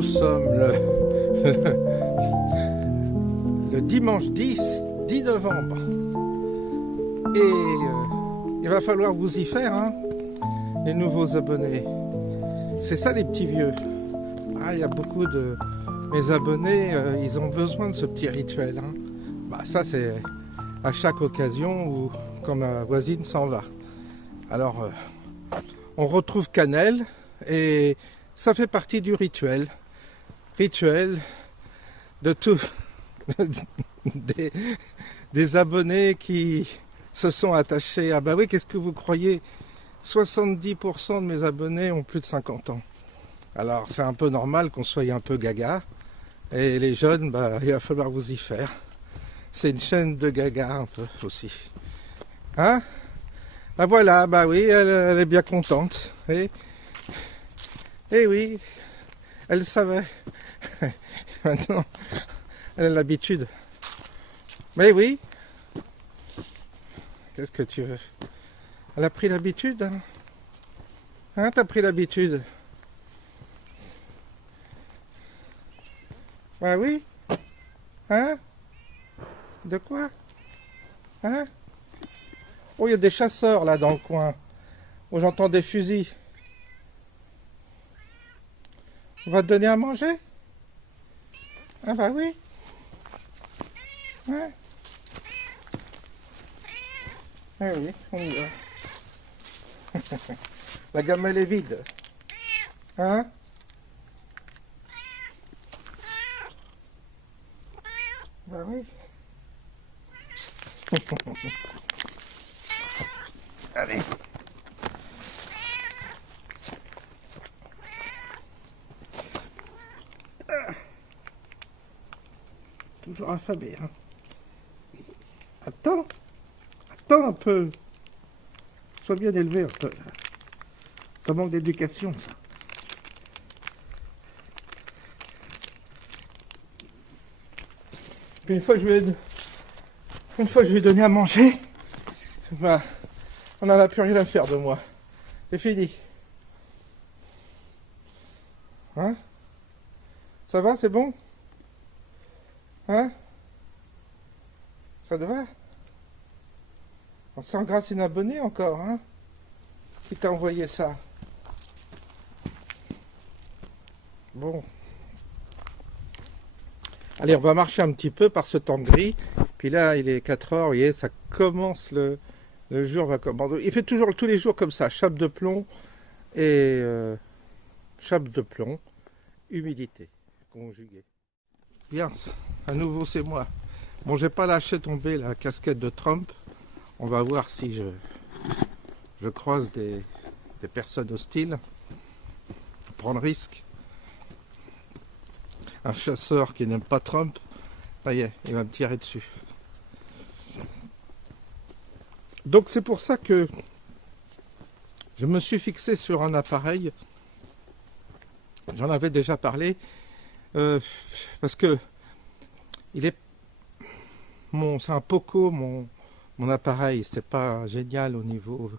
Nous sommes le dimanche 10 novembre. Et il va falloir vous y faire, hein, les nouveaux abonnés. C'est ça les petits vieux. Ah, il y a beaucoup de mes abonnés, ils ont besoin de ce petit rituel. Hein. Bah, ça, c'est à chaque occasion où quand ma voisine s'en va. Alors, on retrouve Cannelle et ça fait partie du rituel. Rituel de tous des abonnés qui se sont attachés. Ah bah oui, qu'est-ce que vous croyez? 70% de mes abonnés ont plus de 50 ans. Alors c'est un peu normal qu'on soit un peu gaga. Et les jeunes, bah, il va falloir vous y faire. C'est une chaîne de gaga un peu aussi. Hein? Bah voilà, bah oui, elle est bien contente. Et oui, elle savait. Maintenant, elle a l'habitude. Mais oui. Qu'est-ce que tu veux? Elle a pris l'habitude, hein? Hein, t'as pris l'habitude? Bah oui. Hein? De quoi? Hein? Oh, il y a des chasseurs là dans le coin. Oh, j'entends des fusils. On va te donner à manger? Ah bah oui. Ouais. Ah oui, on y va. La gamelle est vide. Hein? Bah oui. Allez. Toujours affamé, hein. Attends un peu. Sois bien élevé un peu. Ça manque d'éducation, ça. Puis une fois que je lui ai donné à manger, bah, on n'en a plus rien à faire de moi. C'est fini. Hein? Ça va, c'est bon? Hein? Ça te va? On s'engrasse une abonnée encore, hein? Qui t'a envoyé ça? Bon. Allez, on va marcher un petit peu par ce temps gris. Puis là, il est 4 heures, vous voyez, ça commence, le jour va commencer. Il fait toujours tous les jours comme ça, chape de plomb et chape de plomb, humidité conjuguée. Bien, à nouveau c'est moi. Bon, j'ai pas lâché tomber la casquette de Trump. On va voir si je croise des personnes hostiles. Prendre risque. Un chasseur qui n'aime pas Trump, ça y est, il va me tirer dessus. Donc c'est pour ça que je me suis fixé sur un appareil. J'en avais déjà parlé. Parce que c'est un Poco, mon appareil. C'est pas génial au niveau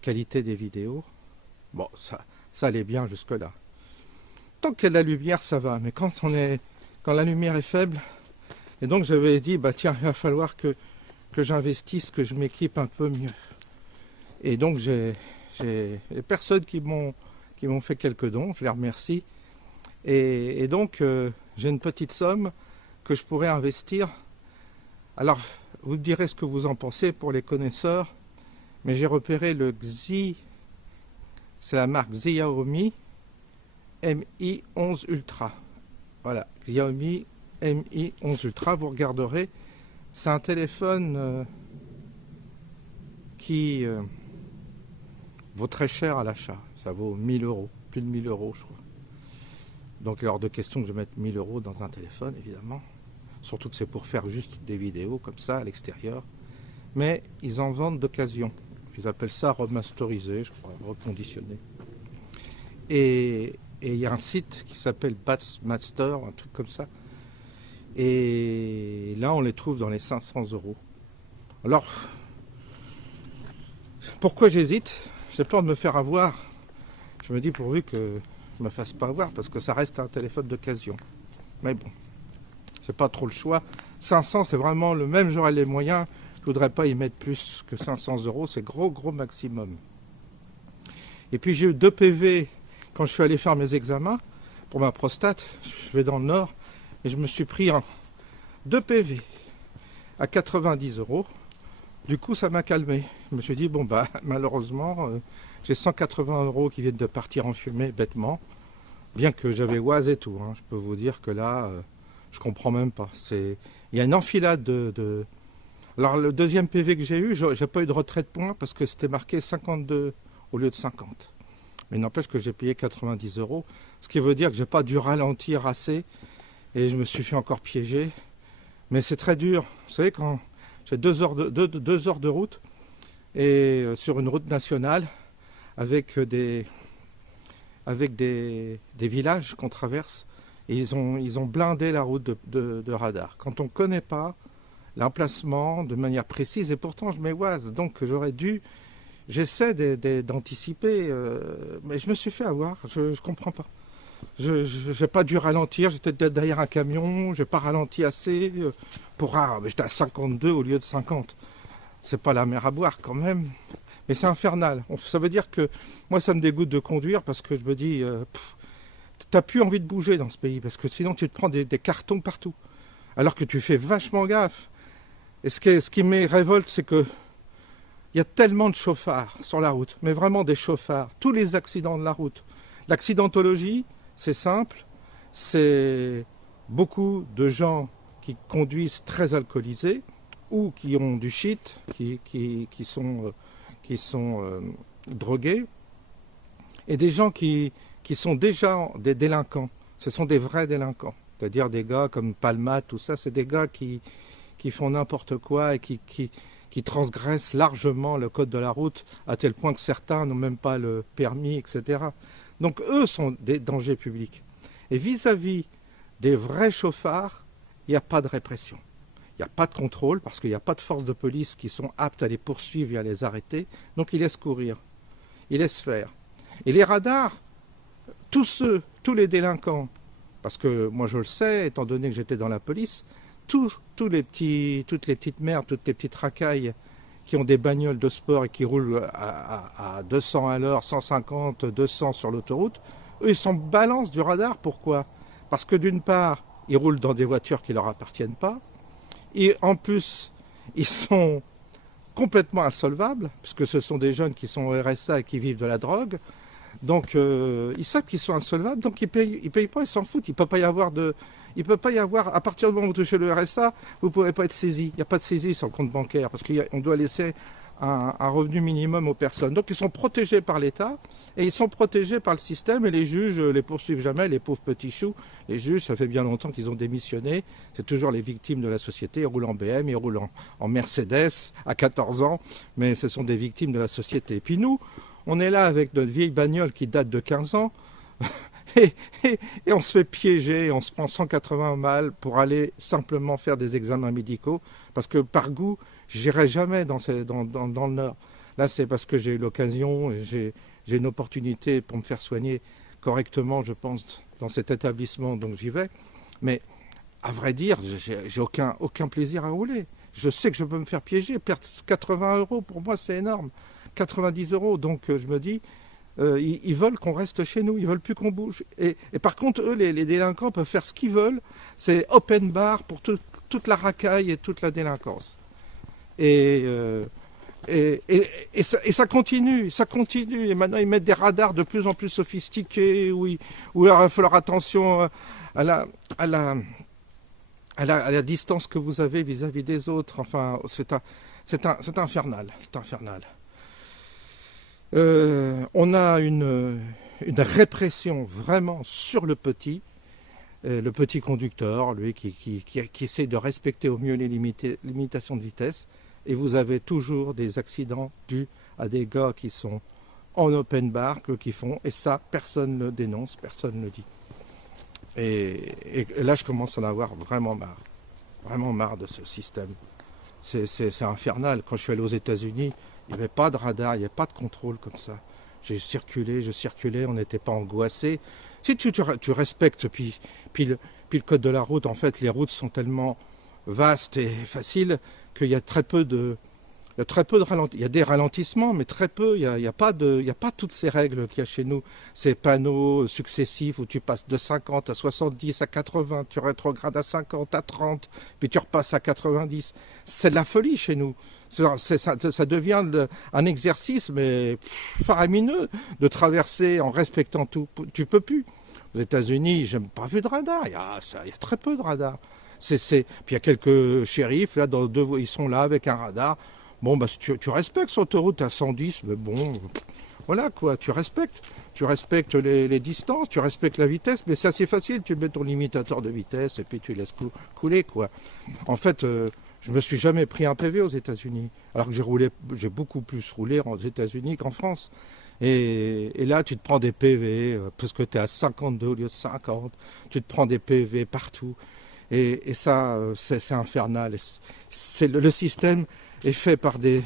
qualité des vidéos. Bon, ça allait bien jusque là. Tant qu'il y a de la lumière, ça va. Mais quand la lumière est faible, et donc j'avais dit, bah tiens, il va falloir que j'investisse, que je m'équipe un peu mieux. Et donc j'ai des personnes qui m'ont fait quelques dons, je les remercie. Et donc j'ai une petite somme que je pourrais investir. Alors, vous me direz ce que vous en pensez pour les connaisseurs, mais j'ai repéré le Xi, c'est la marque Xiaomi Mi 11 Ultra. Voilà, Xiaomi Mi 11 Ultra, vous regarderez. C'est un téléphone qui vaut très cher à l'achat. Ça vaut 1000 euros, plus de 1000 euros, je crois. Donc, il est hors de question que je mette 1000 euros dans un téléphone, évidemment. Surtout que c'est pour faire juste des vidéos comme ça à l'extérieur. Mais ils en vendent d'occasion. Ils appellent ça remasterisé, je crois, reconditionné. Et il y a un site qui s'appelle Batsmaster, un truc comme ça. Et là, on les trouve dans les 500 euros. Alors, pourquoi j'hésite? J'ai peur de me faire avoir. Je me dis pourvu que me fasse pas avoir, parce que ça reste un téléphone d'occasion. Mais bon, c'est pas trop le choix. 500, c'est vraiment le même, j'aurais les moyens. Je voudrais pas y mettre plus que 500 euros, c'est gros maximum. Et puis j'ai eu 2 PV quand je suis allé faire mes examens pour ma prostate. Je vais dans le Nord et je me suis pris 2 PV à 90 euros. Du coup, ça m'a calmé. Je me suis dit, bon, bah, malheureusement, j'ai 180 euros qui viennent de partir en fumée bêtement. Bien que j'avais Oise et tout. Hein. Je peux vous dire que là, je comprends même pas. Il y a une enfilade de... Alors, le deuxième PV que j'ai eu, j'ai pas eu de retrait de points parce que c'était marqué 52 au lieu de 50. Mais il n'empêche que j'ai payé 90 euros. Ce qui veut dire que j'ai pas dû ralentir assez. Et je me suis fait encore piéger. Mais c'est très dur. Vous savez, quand j'ai 2 heures de route, et sur une route nationale, avec des villages qu'on traverse, et ils ont blindé la route de radar. Quand on ne connaît pas l'emplacement de manière précise, et pourtant je m'éoise, donc j'essaie d'anticiper, mais je me suis fait avoir, je ne comprends pas. Je n'ai pas dû ralentir, j'étais derrière un camion, j'ai pas ralenti assez mais j'étais à 52 au lieu de 50. C'est pas la mer à boire quand même, mais c'est infernal. Ça veut dire que moi ça me dégoûte de conduire parce que je me dis, t'as plus envie de bouger dans ce pays parce que sinon tu te prends des cartons partout. Alors que tu fais vachement gaffe. Et ce qui me révolte, c'est que il y a tellement de chauffards sur la route, mais vraiment des chauffards. Tous les accidents de la route. L'accidentologie, c'est simple, c'est beaucoup de gens qui conduisent très alcoolisés ou qui ont du shit, qui sont drogués, et des gens qui sont déjà des délinquants. Ce sont des vrais délinquants. C'est-à-dire des gars comme Palma, tout ça, c'est des gars qui font n'importe quoi et qui transgressent largement le code de la route, à tel point que certains n'ont même pas le permis, etc. Donc eux sont des dangers publics. Et vis-à-vis des vrais chauffards, il n'y a pas de répression. Il n'y a pas de contrôle, parce qu'il n'y a pas de forces de police qui sont aptes à les poursuivre et à les arrêter. Donc ils laissent courir, ils laissent faire. Et les radars, tous les délinquants, parce que moi je le sais, étant donné que j'étais dans la police, toutes les petites merdes, toutes les petites racailles qui ont des bagnoles de sport et qui roulent à 200 à l'heure, 150, 200 sur l'autoroute, eux, ils sont balance du radar. Pourquoi? Parce que d'une part, ils roulent dans des voitures qui ne leur appartiennent pas, et en plus, ils sont complètement insolvables, puisque ce sont des jeunes qui sont au RSA et qui vivent de la drogue. Donc, ils savent qu'ils sont insolvables, donc ils payent pas, ils s'en foutent. Il peut pas y avoir à partir du moment où vous touchez le RSA, vous ne pouvez pas être saisi. Il n'y a pas de saisie sur le compte bancaire, parce qu'on doit laisser un revenu minimum aux personnes. Donc, ils sont protégés par l'État, et ils sont protégés par le système, et les juges les poursuivent jamais, les pauvres petits choux. Les juges, ça fait bien longtemps qu'ils ont démissionné. C'est toujours les victimes de la société. Ils roulent en BM, ils roulent en Mercedes à 14 ans, mais ce sont des victimes de la société. Et puis nous, on est là avec notre vieille bagnole qui date de 15 ans et on se fait piéger, on se prend 180 balles pour aller simplement faire des examens médicaux parce que par goût, j'irai jamais dans le Nord. Là, c'est parce que j'ai eu l'occasion, j'ai une opportunité pour me faire soigner correctement, je pense, dans cet établissement, donc j'y vais. Mais à vrai dire, j'ai aucun plaisir à rouler. Je sais que je peux me faire piéger, perdre 80 euros, pour moi c'est énorme. 90 euros, donc je me dis, ils veulent qu'on reste chez nous, ils veulent plus qu'on bouge. Et par contre, eux, les délinquants peuvent faire ce qu'ils veulent, c'est open bar pour toute la racaille et toute la délinquance. Et ça continue, et maintenant ils mettent des radars de plus en plus sophistiqués, où il va falloir attention à la distance que vous avez vis-à-vis des autres. Enfin, c'est infernal, c'est infernal. On a une répression vraiment sur le petit conducteur, lui qui essaie de respecter au mieux les limitations de vitesse, et vous avez toujours des accidents dus à des gars qui sont en open bar, qui font, et ça, personne ne le dénonce, personne ne le dit. Et là, je commence à en avoir vraiment marre de ce système. C'est infernal. Quand je suis allé aux États-Unis, il n'y avait pas de radar, il n'y avait pas de contrôle comme ça. j'ai circulé, je circulais, on n'était pas angoissé. Si tu respectes, puis le code de la route, en fait, les routes sont tellement vastes et faciles qu'il y a très peu de, il y a très peu de ralentissements. Il y a des ralentissements, mais très peu. Il y a pas de, il y a pas toutes ces règles qu'il y a chez nous. Ces panneaux successifs où tu passes de 50 à 70 à 80, tu rétrogrades à 50 à 30, puis tu repasses à 90. C'est de la folie chez nous. Ça devient un exercice, mais faramineux, de traverser en respectant tout. Tu peux plus. Aux États-Unis, j'ai pas vu de radar. Il y a très peu de radar. Puis il y a quelques shérifs, là, ils sont là avec un radar. Bon, bah, si tu respectes sur l'autoroute à 110, mais bon, voilà quoi, tu respectes les distances, tu respectes la vitesse, mais c'est assez facile, tu mets ton limitateur de vitesse et puis tu laisses couler quoi. En fait, je me suis jamais pris un PV aux États-Unis, alors que j'ai beaucoup plus roulé aux États-Unis qu'en France. Et là, tu te prends des PV, parce que tu es à 52 au lieu de 50, tu te prends des PV partout. Et ça, c'est infernal. Le système est fait par des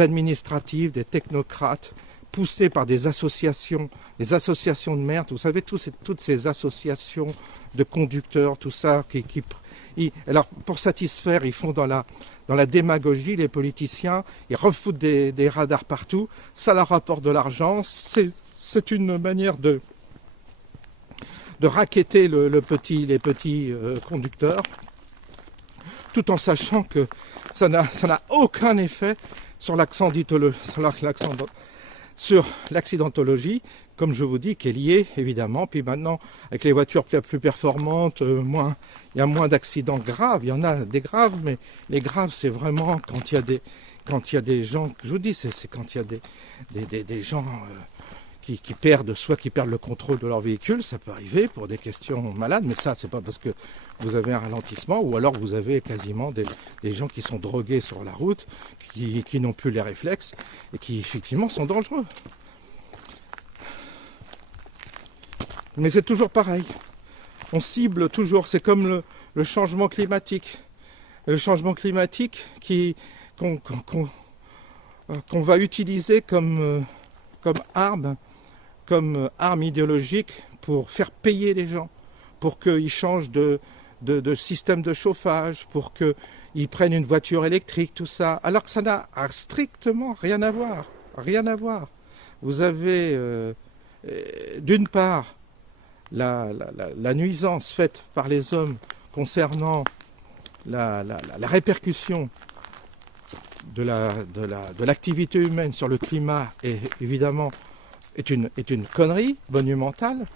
administratifs, des technocrates, poussés par des associations de merde. Vous savez, toutes ces associations de conducteurs, tout ça, alors, pour satisfaire, ils font dans la démagogie, les politiciens, ils refoutent des radars partout, ça leur rapporte de l'argent, c'est une manière de racketter les petits conducteurs, tout en sachant que ça n'a aucun effet sur sur l'accidentologie, comme je vous dis, qui est liée évidemment. Puis maintenant, avec les voitures plus performantes, il y a moins d'accidents graves. Il y en a des graves, mais les graves, c'est vraiment quand il y a des gens, je vous dis, c'est quand il y a des gens qui perdent le contrôle de leur véhicule, ça peut arriver pour des questions malades, mais ça, c'est pas parce que vous avez un ralentissement, ou alors vous avez quasiment des gens qui sont drogués sur la route, qui n'ont plus les réflexes, et qui effectivement sont dangereux. Mais c'est toujours pareil. On cible toujours, c'est comme le changement climatique. Le changement climatique qu'on va utiliser comme arme idéologique pour faire payer les gens, pour qu'ils changent de système de chauffage, pour qu'ils prennent une voiture électrique, tout ça, alors que ça n'a strictement rien à voir. Rien à voir. Vous avez, d'une part, la nuisance faite par les hommes concernant la répercussion de l'activité humaine sur le climat, et évidemment est une connerie monumentale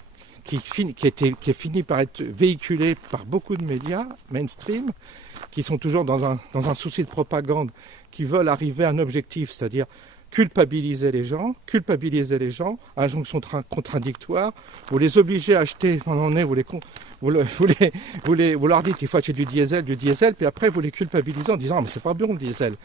qui est fini par être véhiculée par beaucoup de médias mainstream qui sont toujours dans un souci de propagande, qui veulent arriver à un objectif, c'est-à-dire culpabiliser les gens, injonction contradictoire, vous les obligez à acheter, vous leur dites qu'il faut acheter du diesel, puis après vous les culpabilisez en disant mais c'est pas bon le diesel,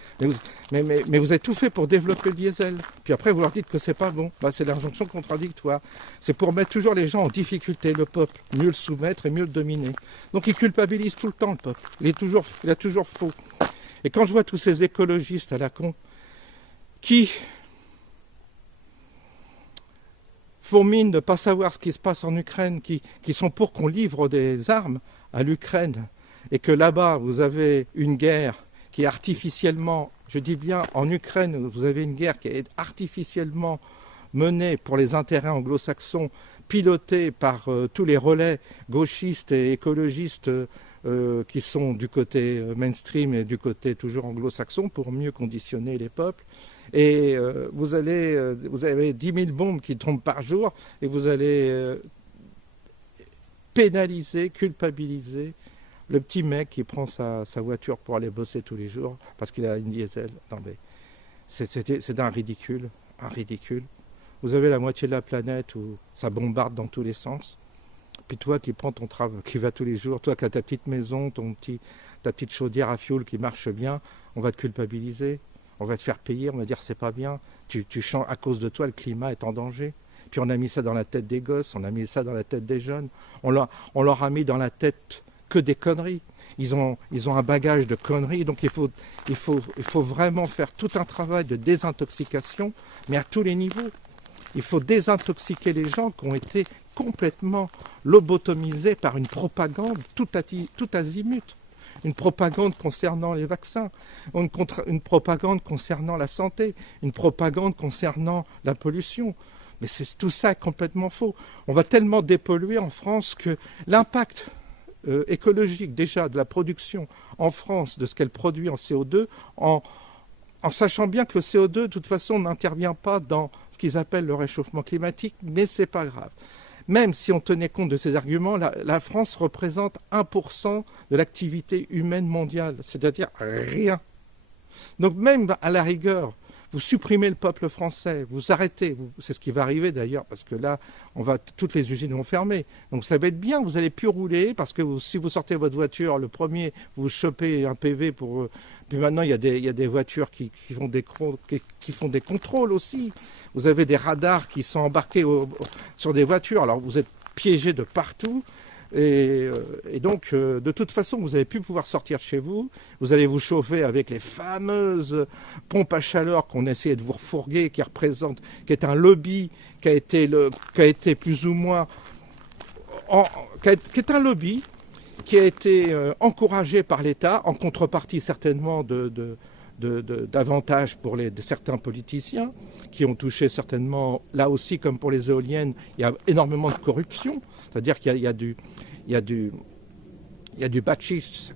mais vous avez tout fait pour développer le diesel, puis après vous leur dites que c'est pas bon, c'est l'injonction contradictoire, c'est pour mettre toujours les gens en difficulté, le peuple, mieux le soumettre et mieux le dominer, donc ils culpabilisent tout le temps le peuple, il a toujours faux, et quand je vois tous ces écologistes à la con, qui font mine de ne pas savoir ce qui se passe en Ukraine, qui sont pour qu'on livre des armes à l'Ukraine, et que là-bas, vous avez une guerre qui est artificiellement, je dis bien en Ukraine, vous avez une guerre qui est artificiellement menée pour les intérêts anglo-saxons, pilotée par tous les relais gauchistes et écologistes qui sont du côté mainstream et du côté toujours anglo-saxon pour mieux conditionner les peuples. Et vous avez 10 000 bombes qui tombent par jour et vous allez pénaliser, culpabiliser le petit mec qui prend sa voiture pour aller bosser tous les jours parce qu'il a une diesel. Non mais c'est d'un ridicule, un ridicule. Vous avez la moitié de la planète où ça bombarde dans tous les sens. Puis toi qui prends ton travail, qui va tous les jours, toi qui as ta petite maison, ta petite chaudière à fioul qui marche bien, on va te culpabiliser, on va te faire payer, on va dire c'est pas bien, tu changes, à cause de toi le climat est en danger. Puis on a mis ça dans la tête des gosses, on a mis ça dans la tête des jeunes, on leur a mis dans la tête que des conneries. Ils ont un bagage de conneries, donc il faut vraiment faire tout un travail de désintoxication, mais à tous les niveaux. Il faut désintoxiquer les gens qui ont été complètement lobotomisés par une propagande tout azimut. Une propagande concernant les vaccins, une propagande concernant la santé, une propagande concernant la pollution. Mais tout ça est complètement faux. On va tellement dépolluer en France que l'impact écologique déjà de la production en France, de ce qu'elle produit en CO2, en sachant bien que le CO2, de toute façon, n'intervient pas dans ce qu'ils appellent le réchauffement climatique, mais c'est pas grave. Même si on tenait compte de ces arguments, la France représente 1% de l'activité humaine mondiale, c'est-à-dire rien. Donc même à la rigueur, vous supprimez le peuple français, vous arrêtez, c'est ce qui va arriver d'ailleurs, parce que là, toutes les usines vont fermer. Donc ça va être bien, vous n'allez plus rouler, parce que si vous sortez votre voiture, le premier, vous chopez un PV pour... Puis maintenant, il y a des voitures qui font des contrôles aussi. Vous avez des radars qui sont embarqués sur des voitures, alors vous êtes piégés de partout. Et donc, de toute façon, vous n'allez plus pouvoir sortir de chez vous. Vous allez vous chauffer avec les fameuses pompes à chaleur qu'on essayait de vous refourguer, qui est un lobby qui a été plus ou moins... qui est un lobby qui a été encouragé par l'État, en contrepartie certainement d'avantages pour certains politiciens qui ont touché certainement, là aussi comme pour les éoliennes, il y a énormément de corruption, c'est-à-dire qu'il y a du batchich,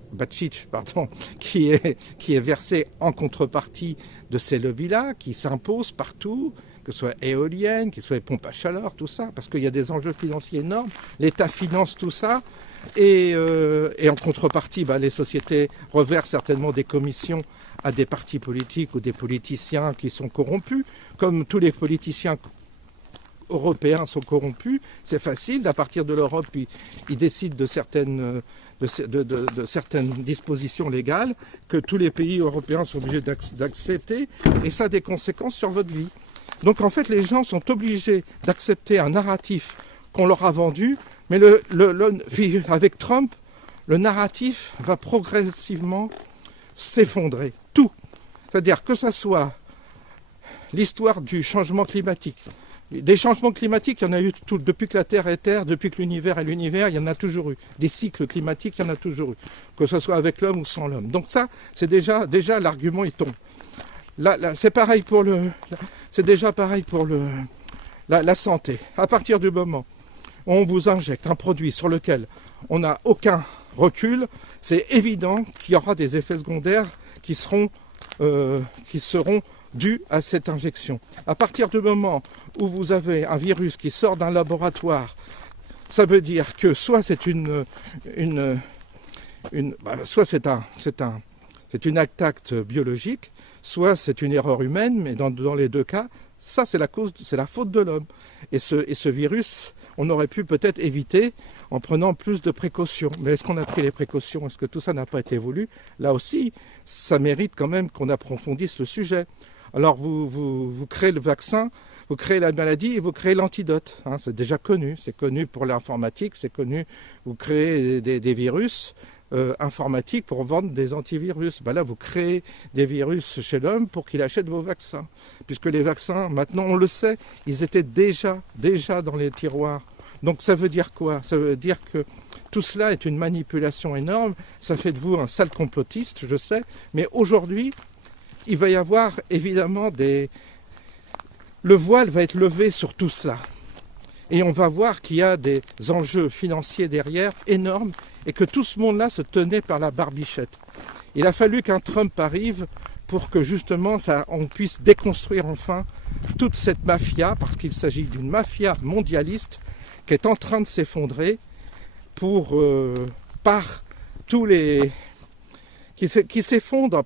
qui est versé en contrepartie de ces lobbies-là, qui s'imposent partout, que ce soit éoliennes, que ce soit pompes à chaleur, tout ça, parce qu'il y a des enjeux financiers énormes. L'État finance tout ça, et en contrepartie, les sociétés reversent certainement des commissions à des partis politiques ou des politiciens qui sont corrompus, comme tous les politiciens européens sont corrompus. C'est facile, à partir de l'Europe, ils décident de certaines dispositions légales que tous les pays européens sont obligés d'accepter, et ça a des conséquences sur votre vie. Donc en fait, les gens sont obligés d'accepter un narratif qu'on leur a vendu, mais avec Trump, le narratif va progressivement s'effondrer. Tout. C'est-à-dire que ce soit l'histoire du changement climatique. Des changements climatiques, il y en a eu depuis que la Terre est Terre, depuis que l'univers est l'univers, il y en a toujours eu. Des cycles climatiques, il y en a toujours eu. Que ce soit avec l'homme ou sans l'homme. Donc ça, c'est déjà l'argument, il tombe. Là, c'est pareil c'est déjà pareil pour la santé. À partir du moment où on vous injecte un produit sur lequel on n'a aucun recul, c'est évident qu'il y aura des effets secondaires qui seront dus à cette injection. À partir du moment où vous avez un virus qui sort d'un laboratoire, ça veut dire que soit c'est soit c'est une attaque biologique, soit c'est une erreur humaine, mais dans les deux cas, ça c'est la faute de l'homme. Et ce virus, on aurait pu peut-être éviter en prenant plus de précautions. Mais est-ce qu'on a pris les précautions? Est-ce que tout ça n'a pas été voulu? Là aussi, ça mérite quand même qu'on approfondisse le sujet. Alors vous créez le vaccin, vous créez la maladie et vous créez l'antidote. Hein, c'est déjà connu, c'est connu pour l'informatique, c'est connu. Vous créez des virus informatiques pour vendre des antivirus. Là, vous créez des virus chez l'homme pour qu'il achète vos vaccins. Puisque les vaccins, maintenant, on le sait, ils étaient déjà dans les tiroirs. Donc ça veut dire quoi? Ça veut dire que tout cela est une manipulation énorme. Ça fait de vous un sale complotiste, je sais. Mais aujourd'hui, il va y avoir évidemment le voile va être levé sur tout cela. Et on va voir qu'il y a des enjeux financiers derrière énormes et que tout ce monde-là se tenait par la barbichette. Il a fallu qu'un Trump arrive pour que justement on puisse déconstruire enfin toute cette mafia, parce qu'il s'agit d'une mafia mondialiste qui est en train de s'effondrer par tous les... qui s'effondre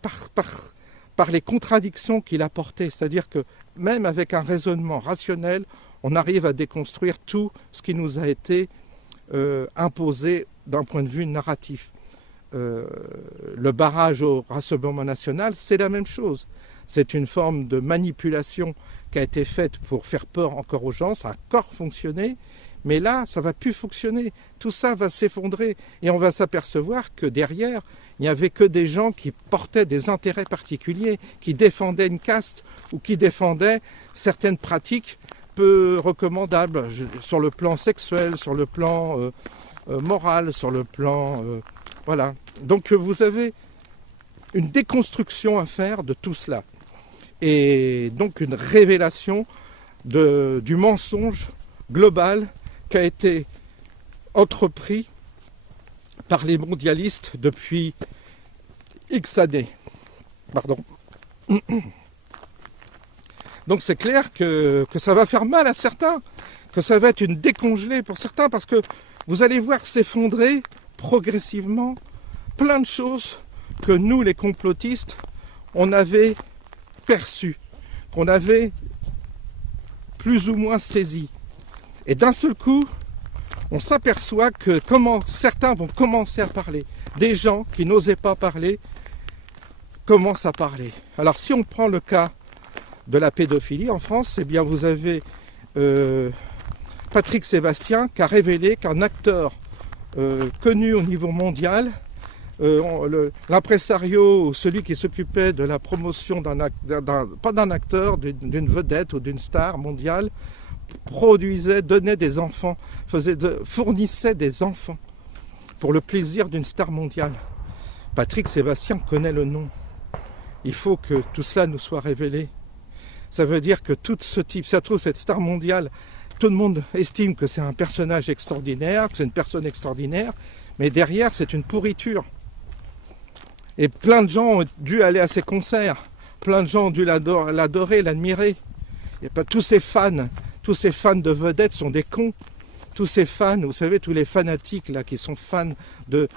par les contradictions qu'il a portées. C'est-à-dire que même avec un raisonnement rationnel, on arrive à déconstruire tout ce qui nous a été imposé d'un point de vue narratif. Le barrage au Rassemblement national, c'est la même chose. C'est une forme de manipulation qui a été faite pour faire peur encore aux gens, ça a encore fonctionné, Mais là, ça va plus fonctionner. Tout ça va s'effondrer. Et on va s'apercevoir que derrière, il n'y avait que des gens qui portaient des intérêts particuliers, qui défendaient une caste ou qui défendaient certaines pratiques peu recommandables sur le plan sexuel, sur le plan moral, sur le plan... voilà. Donc vous avez une déconstruction à faire de tout cela. Et donc une révélation du mensonge global qui a été entrepris par les mondialistes depuis X années. Pardon. Donc c'est clair que ça va faire mal à certains, que ça va être une décongelée pour certains, parce que vous allez voir s'effondrer progressivement plein de choses que nous, les complotistes, on avait perçues, qu'on avait plus ou moins saisies. Et d'un seul coup, on s'aperçoit que certains vont commencer à parler. Des gens qui n'osaient pas parler commencent à parler. Alors si on prend le cas de la pédophilie en France, eh bien vous avez Patrick Sébastien qui a révélé qu'un acteur connu au niveau mondial, l'impresario, celui qui s'occupait de la promotion pas d'un acteur, d'une vedette ou d'une star mondiale, donnait des enfants, fournissait des enfants pour le plaisir d'une star mondiale. Patrick Sébastien connaît le nom. Il faut que tout cela nous soit révélé. Ça veut dire que tout ce type, ça trouve cette star mondiale, tout le monde estime que c'est un personnage extraordinaire, que c'est une personne extraordinaire, mais derrière c'est une pourriture. Et plein de gens ont dû aller à ses concerts, plein de gens ont dû l'adorer, l'admirer. Et pas tous ces fans de vedettes sont des cons. Tous ces fans, vous savez, tous les fanatiques là qui sont fans de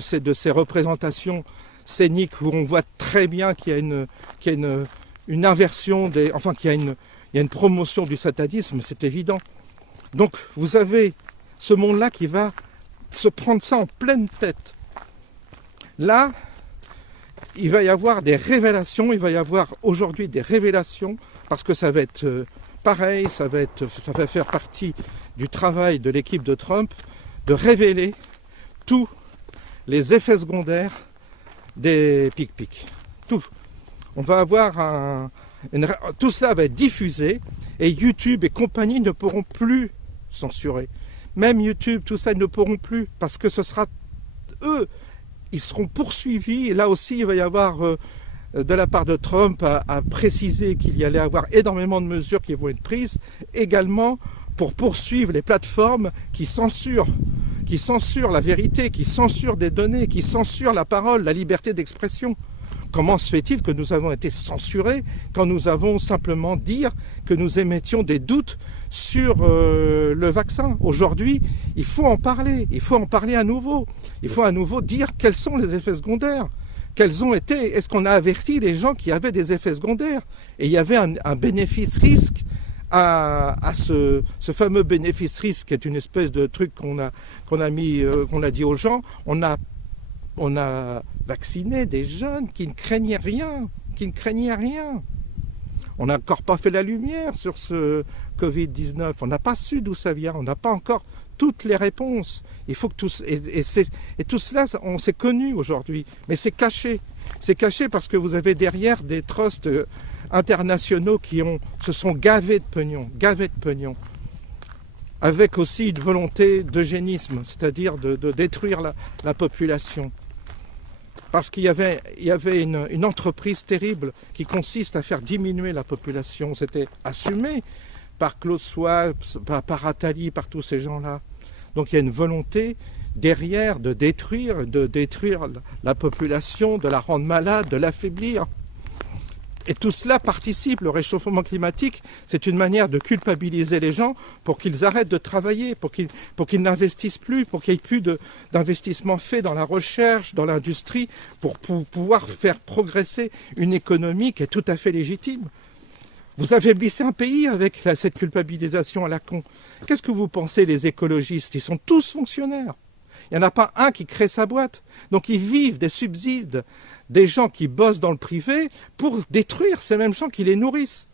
ces représentations scéniques où on voit très bien qu'il y a une inversion qu'il y a une promotion du satanisme, c'est évident. Donc vous avez ce monde-là qui va se prendre ça en pleine tête. Là, il va y avoir des révélations, il va y avoir aujourd'hui des révélations, parce que ça va être pareil, ça va faire partie du travail de l'équipe de Trump, de révéler tous les effets secondaires des pic-pic. Tout. On va avoir tout cela va être diffusé, et YouTube et compagnie ne pourront plus censurer. Même YouTube, tout ça, ils ne pourront plus, parce que ce sera eux, ils seront poursuivis, et là aussi il va y avoir de la part de Trump à préciser qu'il y allait avoir énormément de mesures qui vont être prises, également pour poursuivre les plateformes qui censurent la vérité, qui censurent des données, qui censurent la parole, la liberté d'expression. Comment se fait-il que nous avons été censurés quand nous avons simplement dit que nous émettions des doutes sur le vaccin? Aujourd'hui, il faut en parler à nouveau. Il faut à nouveau dire quels sont les effets secondaires. Quels ont été, est-ce qu'on a averti les gens qui avaient des effets secondaires? Et il y avait un bénéfice-risque à ce fameux bénéfice-risque, qui est une espèce de truc qu'on a dit aux gens. On a vacciné des jeunes qui ne craignaient rien, On n'a encore pas fait la lumière sur ce Covid-19. On n'a pas su d'où ça vient. On n'a pas encore toutes les réponses. Il faut que tout cela, on s'est connu aujourd'hui. Mais c'est caché. C'est caché parce que vous avez derrière des trusts internationaux qui se sont gavés de pognon. Avec aussi une volonté d'eugénisme, c'est-à-dire de détruire la population. Parce qu'il y avait une entreprise terrible qui consiste à faire diminuer la population. C'était assumé par Klaus Schwab, par Attali, par tous ces gens-là. Donc il y a une volonté derrière de détruire la population, de la rendre malade, de l'affaiblir. Et tout cela participe, le réchauffement climatique, c'est une manière de culpabiliser les gens pour qu'ils arrêtent de travailler, pour qu'ils n'investissent plus, pour qu'il n'y ait plus d'investissement fait dans la recherche, dans l'industrie, pour pouvoir faire progresser une économie qui est tout à fait légitime. Vous affaiblissez un pays avec cette culpabilisation à la con. Qu'est-ce que vous pensez, les écologistes? Ils sont tous fonctionnaires. Il n'y en a pas un qui crée sa boîte. Donc ils vivent des subsides des gens qui bossent dans le privé pour détruire ces mêmes gens qui les nourrissent.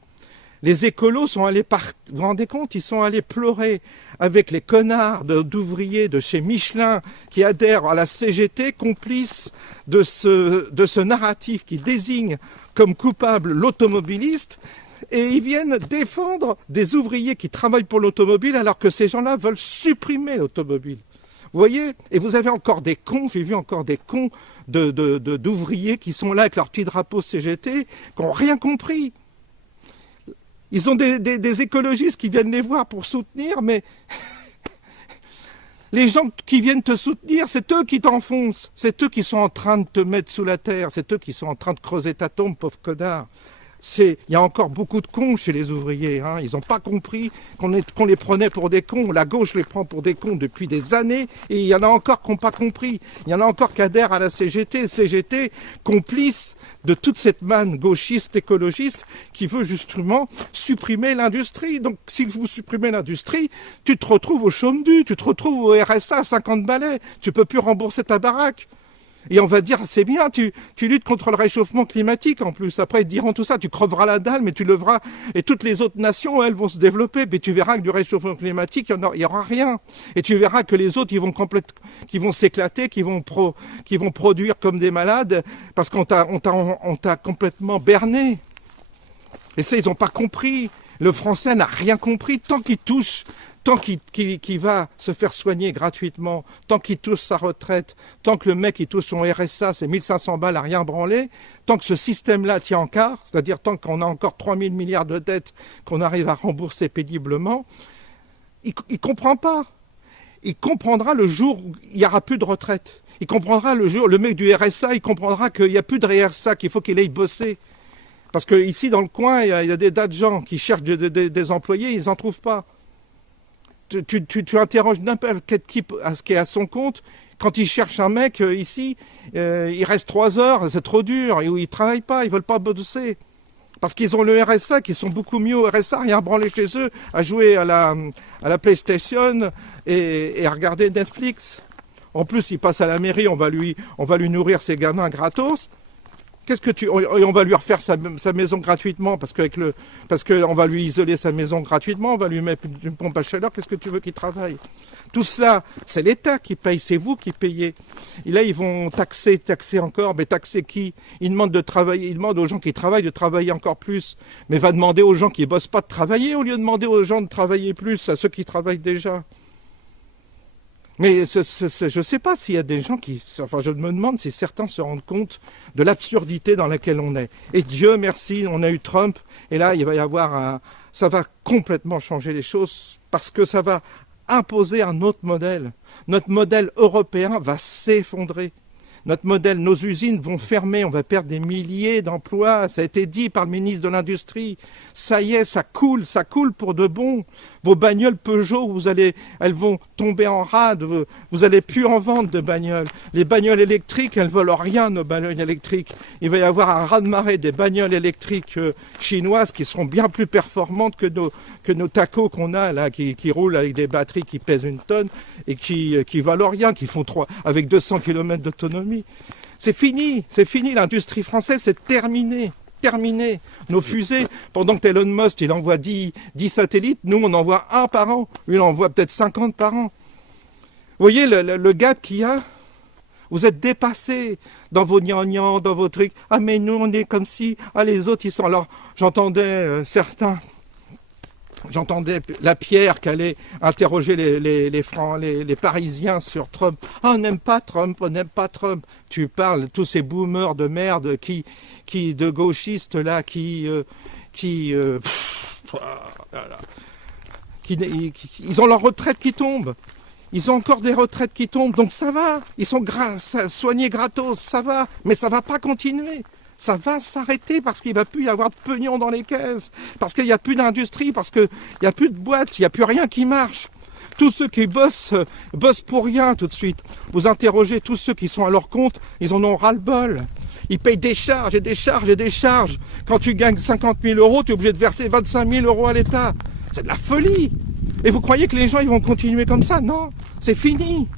Les écolos sont allés, vous vous rendez compte, ils sont allés pleurer avec les connards d'ouvriers de chez Michelin qui adhèrent à la CGT, complices de ce narratif qui désigne comme coupable l'automobiliste, et ils viennent défendre des ouvriers qui travaillent pour l'automobile alors que ces gens-là veulent supprimer l'automobile. Vous voyez, et vous avez encore des cons, j'ai vu encore des cons d'ouvriers qui sont là avec leur petit drapeau CGT, qui n'ont rien compris. Ils ont des écologistes qui viennent les voir pour soutenir, mais les gens qui viennent te soutenir, c'est eux qui t'enfoncent, c'est eux qui sont en train de te mettre sous la terre, c'est eux qui sont en train de creuser ta tombe, pauvre connard. Il y a encore beaucoup de cons chez les ouvriers, hein. Ils n'ont pas compris qu'on les prenait pour des cons. La gauche les prend pour des cons depuis des années, et il y en a encore qui n'ont pas compris. Il y en a encore qui adhèrent à la CGT. CGT, complice de toute cette manne gauchiste, écologiste, qui veut justement supprimer l'industrie. Donc, si vous supprimez l'industrie, tu te retrouves au chômage, tu te retrouves au RSA à 50 balais. Tu peux plus rembourser ta baraque. Et on va dire, c'est bien, tu luttes contre le réchauffement climatique en plus. Après, ils diront tout ça, tu creveras la dalle, mais tu leveras. Et toutes les autres nations, elles, vont se développer. Mais tu verras que du réchauffement climatique, il y aura rien. Et tu verras que les autres, qui vont s'éclater, qui vont produire comme des malades, parce qu'on t'a complètement berné. Et ça, ils n'ont pas compris. Le Français n'a rien compris tant qu'il touche, tant qu'il va se faire soigner gratuitement, tant qu'il touche sa retraite, tant que le mec il touche son RSA, c'est 1500 balles à rien branler, tant que ce système-là tient en quart, c'est-à-dire tant qu'on a encore 3000 milliards de dettes qu'on arrive à rembourser péniblement, il comprend pas. Il comprendra le jour où il n'y aura plus de retraite. Il comprendra le jour, le mec du RSA, il comprendra qu'il n'y a plus de RSA, qu'il faut qu'il aille bosser. Parce que ici, dans le coin, il y a des tas de gens qui cherchent des employés, ils n'en trouvent pas. Tu interroges n'importe quel type qui est à son compte. Quand ils cherchent un mec ici, il reste 3 heures, c'est trop dur. Ils ne travaillent pas, ils ne veulent pas bosser. Parce qu'ils ont le RSA, qui sont beaucoup mieux au RSA, rien branler chez eux, à jouer à la PlayStation et à regarder Netflix. En plus, il passe à la mairie, on va lui nourrir ses gamins gratos. On va lui refaire sa maison gratuitement parce qu'on va lui isoler sa maison gratuitement, on va lui mettre une pompe à chaleur. Qu'est-ce que tu veux qu'il travaille? Tout cela, c'est l'État qui paye, c'est vous qui payez. Et là, ils vont taxer encore, mais taxer qui? Ils demandent aux gens qui travaillent de travailler encore plus, mais va demander aux gens qui bossent pas de travailler au lieu de demander aux gens de travailler plus, à ceux qui travaillent déjà. Mais je ne sais pas s'il y a des gens je me demande si certains se rendent compte de l'absurdité dans laquelle on est. Et Dieu merci, on a eu Trump, et là il va y avoir ça va complètement changer les choses, parce que ça va imposer un autre modèle. Notre modèle européen va s'effondrer. Notre modèle, nos usines vont fermer, on va perdre des milliers d'emplois, ça a été dit par le ministre de l'Industrie. Ça y est, ça coule pour de bon. Vos bagnoles Peugeot, elles vont tomber en rade, vous allez plus en vendre de bagnoles. Les bagnoles électriques, elles valent rien, nos bagnoles électriques. Il va y avoir un raz-de-marée des bagnoles électriques chinoises qui seront bien plus performantes que nos tacos qu'on a là, qui roulent avec des batteries qui pèsent 1 tonne et qui valent rien, qui font avec 200 km d'autonomie. C'est fini, l'industrie française, c'est terminé. Nos fusées, pendant que Elon Musk, il envoie 10 satellites, nous, on envoie 1 par an. Lui, il envoie peut-être 50 par an. Vous voyez le gap qu'il y a? Vous êtes dépassés dans vos gnangnans, dans vos trucs. Ah, mais nous, on est comme si... Ah, les autres, ils sont... Alors, j'entendais la Pierre qui allait interroger les Parisiens sur Trump. Ah, on n'aime pas Trump. Tu parles, tous ces boomers de merde de gauchistes là, ils ont leur retraite qui tombe. Ils ont encore des retraites qui tombent, donc ça va. Ils sont soignés gratos, ça va. Mais ça va pas continuer. Ça va s'arrêter parce qu'il ne va plus y avoir de pognon dans les caisses, parce qu'il n'y a plus d'industrie, parce qu'il n'y a plus de boîtes, il n'y a plus rien qui marche. Tous ceux qui bossent pour rien tout de suite. Vous interrogez tous ceux qui sont à leur compte, ils en ont ras-le-bol. Ils payent des charges et des charges et des charges. Quand tu gagnes 50 000 euros, tu es obligé de verser 25 000 euros à l'État. C'est de la folie. Et vous croyez que les gens ils vont continuer comme ça? Non, c'est fini.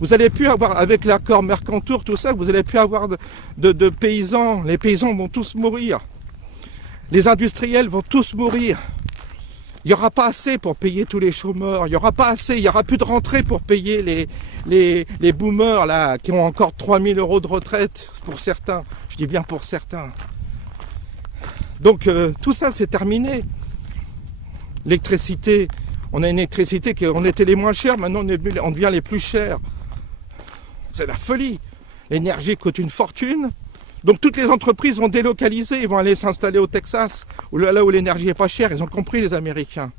Vous n'allez plus avoir, avec l'accord Mercantour, tout ça, vous n'allez plus avoir de paysans. Les paysans vont tous mourir. Les industriels vont tous mourir. Il n'y aura pas assez pour payer tous les chômeurs. Il n'y aura pas assez. Il n'y aura plus de rentrée pour payer les boomers là, qui ont encore 3000 € de retraite pour certains. Je dis bien pour certains. Donc tout ça c'est terminé. L'électricité, on a une électricité on était les moins chers, maintenant on devient les plus chers. C'est la folie. L'énergie coûte une fortune. Donc toutes les entreprises vont délocaliser, ils vont aller s'installer au Texas, là où l'énergie est pas chère. Ils ont compris, les Américains.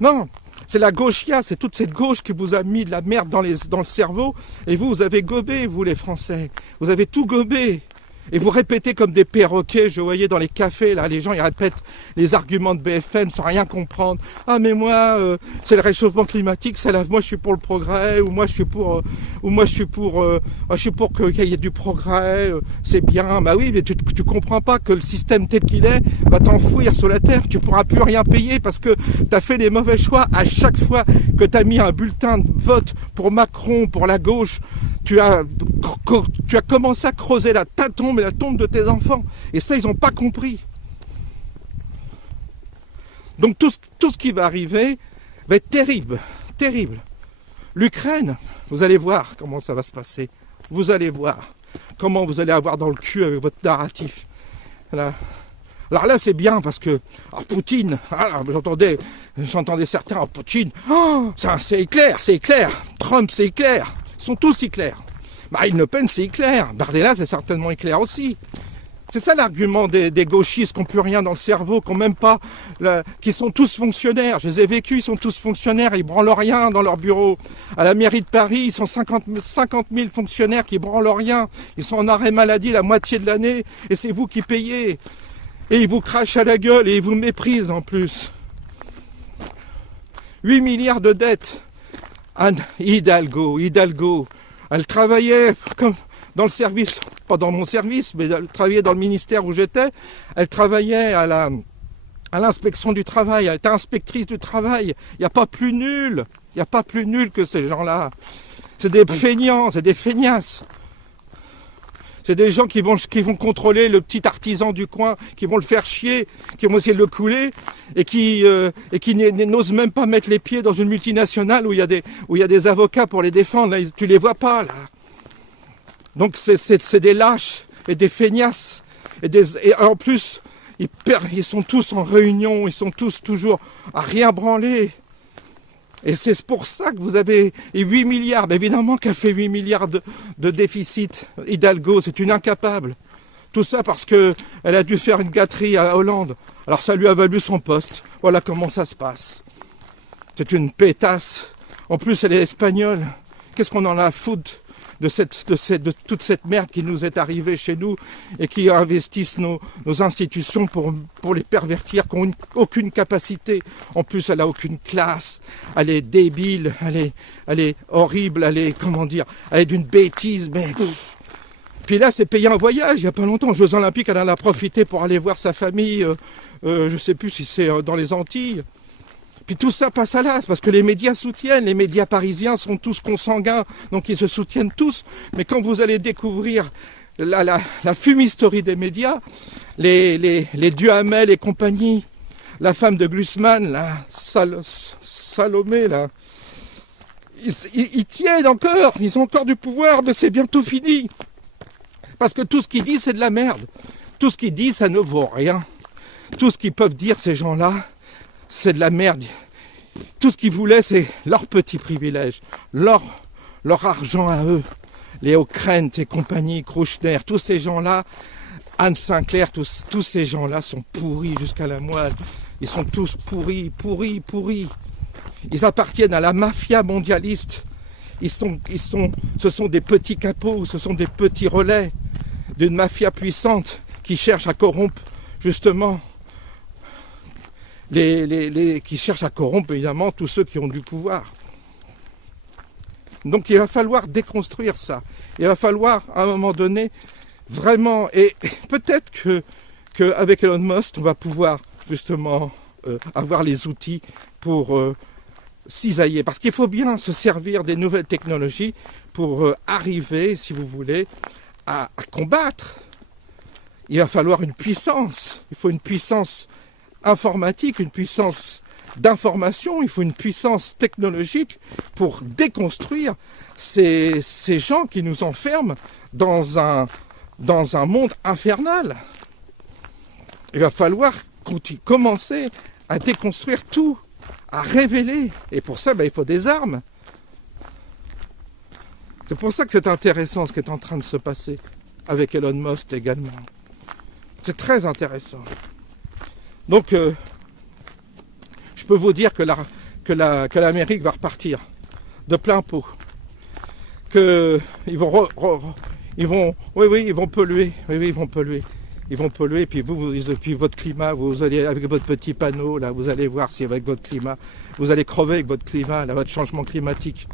Non, c'est la gauchia, c'est toute cette gauche qui vous a mis de la merde dans le cerveau. Et vous avez gobé, vous les Français. Vous avez tout gobé. Et vous répétez comme des perroquets, je voyais dans les cafés, là, les gens ils répètent les arguments de BFM sans rien comprendre. Ah mais moi, c'est le réchauffement climatique, moi je suis pour le progrès, ou moi je suis pour qu'il y ait du progrès, c'est bien. Bah oui, mais tu comprends pas que le système tel qu'il est va t'enfouir sur la terre, tu pourras plus rien payer parce que tu as fait les mauvais choix à chaque fois que tu as mis un bulletin de vote pour Macron, pour la gauche. Tu as commencé à creuser ta tombe et la tombe de tes enfants. Et ça, ils n'ont pas compris. Donc tout ce qui va arriver va être terrible, terrible. L'Ukraine, vous allez voir comment ça va se passer. Vous allez voir comment vous allez avoir dans le cul avec votre narratif. Là. Alors là, c'est bien parce que Poutine, j'entendais certains, Poutine, c'est clair, c'est clair. Trump, c'est clair. Ils sont tous Hitler. Marine Le Pen, c'est Hitler. Bardella, c'est certainement Hitler aussi. C'est ça l'argument des gauchistes qui n'ont plus rien dans le cerveau, qui sont tous fonctionnaires. Je les ai vécus, ils sont tous fonctionnaires, ils branlent rien dans leur bureau. À la mairie de Paris, ils sont 50 000 fonctionnaires qui branlent rien. Ils sont en arrêt maladie la moitié de l'année et c'est vous qui payez. Et ils vous crachent à la gueule et ils vous méprisent en plus. 8 milliards de dettes. Anne Hidalgo, elle travaillait comme dans le service, pas dans mon service, mais elle travaillait dans le ministère où j'étais, elle travaillait à l'inspection du travail, elle était inspectrice du travail. Il n'y a pas plus nul, que ces gens-là. C'est des feignants, c'est des feignasses. C'est des gens qui vont contrôler le petit artisan du coin, qui vont le faire chier, qui vont essayer de le couler, et qui n'osent même pas mettre les pieds dans une multinationale où il y a des avocats pour les défendre. Là, tu les vois pas, là. Donc c'est des lâches et des feignasses. Et en plus, ils sont tous en réunion, ils sont tous toujours à rien branler. Et c'est pour ça que vous avez 8 milliards. Mais évidemment qu'elle fait 8 milliards de déficit. Hidalgo, c'est une incapable. Tout ça parce qu'elle a dû faire une gâterie à Hollande. Alors ça lui a valu son poste. Voilà comment ça se passe. C'est une pétasse. En plus, elle est espagnole. Qu'est-ce qu'on en a à foutre de toute cette merde qui nous est arrivée chez nous et qui investissent nos institutions pour les pervertir, qui n'ont aucune capacité. En plus, elle n'a aucune classe, elle est débile, elle est horrible, elle est d'une bêtise, mais... Puis là, c'est payé un voyage, il n'y a pas longtemps, aux Jeux Olympiques, elle en a profité pour aller voir sa famille, je ne sais plus si c'est dans les Antilles. Puis tout ça passe à l'as, parce que les médias soutiennent, les médias parisiens sont tous consanguins, donc ils se soutiennent tous. Mais quand vous allez découvrir la fumisterie des médias, les Duhamel et compagnie, la femme de Glucksmann, la Salomé, là, ils tiennent encore, ils ont encore du pouvoir, mais c'est bientôt fini. Parce que tout ce qu'ils disent, c'est de la merde. Tout ce qu'ils disent, ça ne vaut rien. Tout ce qu'ils peuvent dire, ces gens-là, c'est de la merde. Tout ce qu'ils voulaient, c'est leur petit privilège, leur argent à eux. Les Ockrent et compagnie, Krouchner, tous ces gens-là, Anne Sinclair, tous ces gens-là sont pourris jusqu'à la moelle. Ils sont tous pourris. Ils appartiennent à la mafia mondialiste. Ce sont des petits capots, ce sont des petits relais d'une mafia puissante qui cherche à corrompre justement qui cherchent à corrompre évidemment tous ceux qui ont du pouvoir. Donc il va falloir déconstruire ça. Il va falloir à un moment donné vraiment, et peut-être que avec Elon Musk on va pouvoir justement avoir les outils pour cisailler, parce qu'il faut bien se servir des nouvelles technologies pour arriver, si vous voulez, à combattre. il va falloir une puissance. Il faut une puissance informatique, une puissance d'information, il faut une puissance technologique pour déconstruire ces gens qui nous enferment dans un monde infernal. Il va falloir commencer à déconstruire tout, à révéler. Et pour ça, il faut des armes. C'est pour ça que c'est intéressant ce qui est en train de se passer avec Elon Musk également. C'est très intéressant. Donc, je peux vous dire que l'Amérique va repartir de plein pot. Ils vont polluer. Oui, ils vont polluer. Ils vont polluer, puis puis votre climat, vous allez avec votre petit panneau, là, vous allez voir si avec votre climat, vous allez crever avec votre climat, là, votre changement climatique.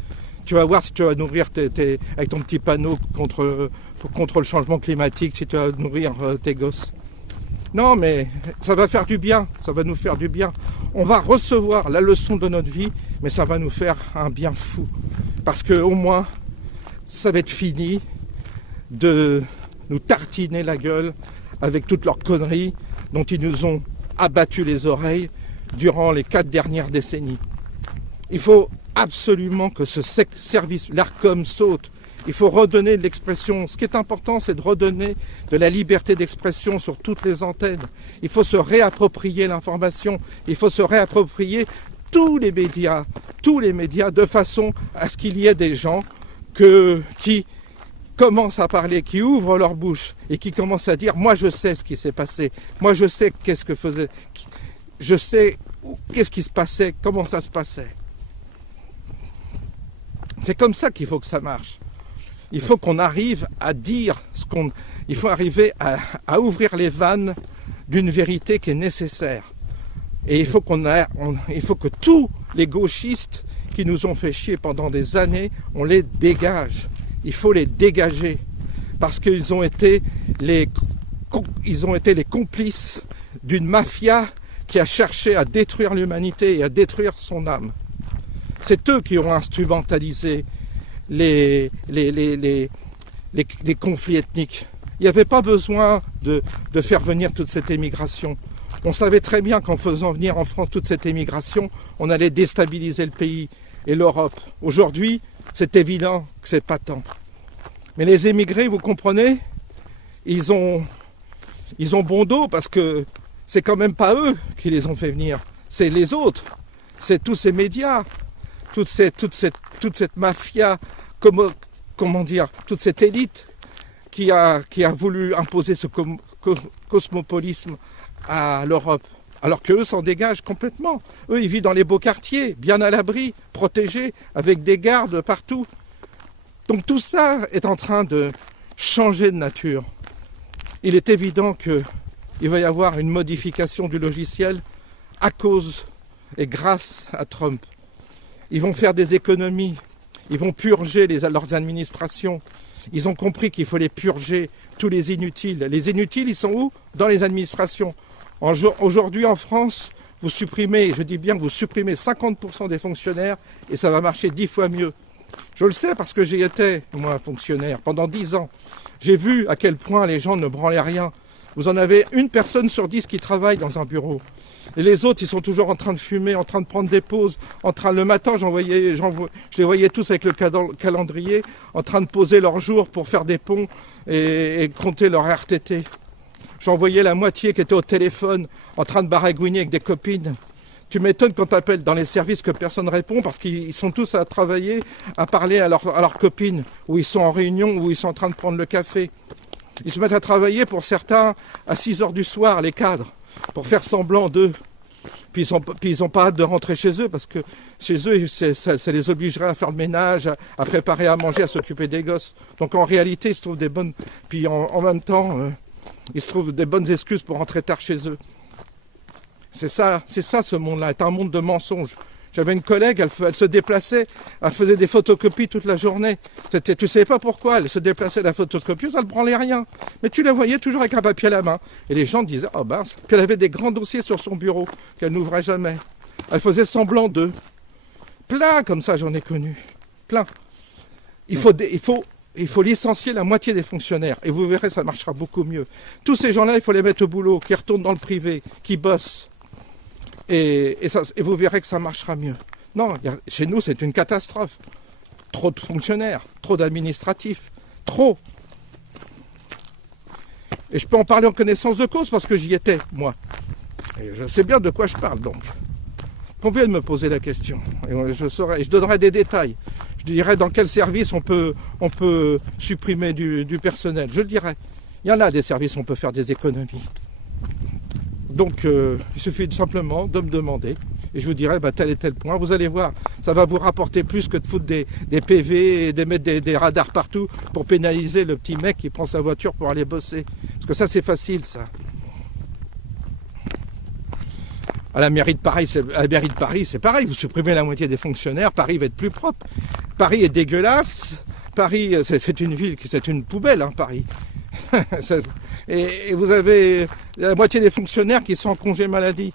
Tu vas voir si tu vas nourrir avec ton petit panneau contre le changement climatique, si tu vas nourrir tes gosses. Non, mais ça va faire du bien, ça va nous faire du bien. On va recevoir la leçon de notre vie, mais ça va nous faire un bien fou. Parce qu'au moins, ça va être fini de nous tartiner la gueule avec toutes leurs conneries dont ils nous ont abattu les oreilles durant les 4 dernières décennies. Il faut absolument que ce service, l'ARCOM, saute. Il faut redonner de l'expression. Ce qui est important, c'est de redonner de la liberté d'expression sur toutes les antennes. Il faut se réapproprier l'information. Il faut se réapproprier tous les médias, de façon à ce qu'il y ait des gens qui commencent à parler, qui ouvrent leur bouche et qui commencent à dire « Moi, je sais ce qui s'est passé. Moi, je sais qu'est-ce que faisait. Je sais qu'est-ce qui se passait, comment ça se passait. » C'est comme ça qu'il faut que ça marche. Il faut qu'on arrive à dire il faut arriver à ouvrir les vannes d'une vérité qui est nécessaire. Et il faut que tous les gauchistes qui nous ont fait chier pendant des années, on les dégage. Il faut les dégager. Parce qu'ils ont été les complices d'une mafia qui a cherché à détruire l'humanité et à détruire son âme. C'est eux qui ont instrumentalisé les conflits ethniques. Il n'y avait pas besoin de faire venir toute cette émigration. On savait très bien qu'en faisant venir en France toute cette émigration, on allait déstabiliser le pays et l'Europe. Aujourd'hui, c'est évident que c'est pas tant. Mais les émigrés, vous comprenez, ils ont bon dos parce que c'est quand même pas eux qui les ont fait venir. C'est les autres. C'est tous ces médias, toute cette mafia, comment dire, toute cette élite qui a voulu imposer ce cosmopolisme à l'Europe. Alors qu'eux s'en dégagent complètement. Eux, ils vivent dans les beaux quartiers, bien à l'abri, protégés, avec des gardes partout. Donc tout ça est en train de changer de nature. Il est évident qu'il va y avoir une modification du logiciel à cause et grâce à Trump. Ils vont faire des économies, ils vont purger leurs administrations. Ils ont compris qu'il fallait purger tous les inutiles. Les inutiles, ils sont où? Dans les administrations. Aujourd'hui, en France, vous supprimez, je dis bien que vous supprimez 50% des fonctionnaires et ça va marcher 10 fois mieux. Je le sais parce que j'y étais, moi, fonctionnaire, pendant 10 ans. J'ai vu à quel point les gens ne branlaient rien. Vous en avez 1 personne sur 10 qui travaille dans un bureau. Et les autres, ils sont toujours en train de fumer, en train de prendre des pauses. Le matin, je les voyais tous avec le calendrier, en train de poser leurs jours pour faire des ponts et compter leur RTT. J'en voyais la moitié qui était au téléphone, en train de baragouiner avec des copines. Tu m'étonnes quand tu appelles dans les services que personne ne répond parce qu'ils sont tous à travailler, à parler à leurs copines, ou ils sont en réunion, ou ils sont en train de prendre le café. Ils se mettent à travailler pour certains à 6 heures du soir, les cadres, pour faire semblant d'eux. Puis ils ont pas hâte de rentrer chez eux parce que chez eux, ça les obligerait à faire le ménage, à préparer à manger, à s'occuper des gosses. Donc en réalité, ils se trouvent des bonnes... Puis en même temps, ils se trouvent des bonnes excuses pour rentrer tard chez eux. C'est ça ce monde-là, c'est un monde de mensonges. J'avais une collègue, elle se déplaçait, elle faisait des photocopies toute la journée. Tu ne savais pas pourquoi, elle se déplaçait de la photocopieuse, elle ne branlait rien. Mais tu la voyais toujours avec un papier à la main. Et les gens disaient, oh ben, qu'elle avait des grands dossiers sur son bureau, qu'elle n'ouvrait jamais. Elle faisait semblant d'eux. Plein comme ça, j'en ai connu. Plein. Il faut il faut licencier la moitié des fonctionnaires. Et vous verrez, ça marchera beaucoup mieux. Tous ces gens-là, il faut les mettre au boulot, qui retournent dans le privé, qui bossent. Et vous verrez que ça marchera mieux. Non, chez nous, c'est une catastrophe. Trop de fonctionnaires, trop d'administratifs, trop. Et je peux en parler en connaissance de cause parce que j'y étais, moi. Et je sais bien de quoi je parle, donc. Combien de me poser la question. Et je donnerai des détails. Je dirai dans quel service on peut supprimer du personnel. Je le dirai. Il y en a des services où on peut faire des économies. Donc, il suffit simplement de me demander. Et je vous dirai tel et tel point. Vous allez voir, ça va vous rapporter plus que de foutre des PV et de mettre des radars partout pour pénaliser le petit mec qui prend sa voiture pour aller bosser. Parce que ça, c'est facile, ça. À la mairie de Paris, c'est pareil. Vous supprimez la moitié des fonctionnaires, Paris va être plus propre. Paris est dégueulasse. Paris, c'est une ville, c'est une poubelle, hein, Paris. et vous avez la moitié des fonctionnaires qui sont en congé maladie.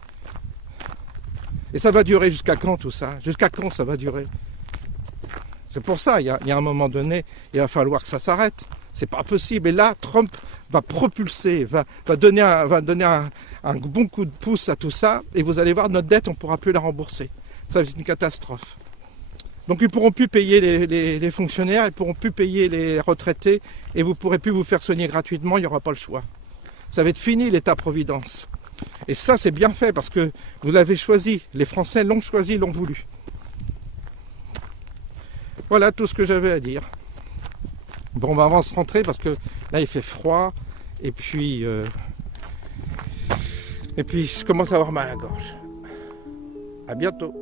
Et ça va durer jusqu'à quand tout ça? Jusqu'à quand ça va durer? C'est pour ça, il y a un moment donné, il va falloir que ça s'arrête. C'est pas possible. Et là, Trump va propulser, va donner un bon coup de pouce à tout ça. Et vous allez voir, notre dette, on ne pourra plus la rembourser. Ça va être une catastrophe. Donc ils ne pourront plus payer les fonctionnaires, ils ne pourront plus payer les retraités. Et vous ne pourrez plus vous faire soigner gratuitement, il n'y aura pas le choix. Ça va être fini l'État-providence. Et ça, c'est bien fait parce que vous l'avez choisi. Les Français l'ont choisi, l'ont voulu. Voilà tout ce que j'avais à dire. Bon, on va avant de se rentrer parce que là, il fait froid. Et puis je commence à avoir mal à la gorge. À bientôt.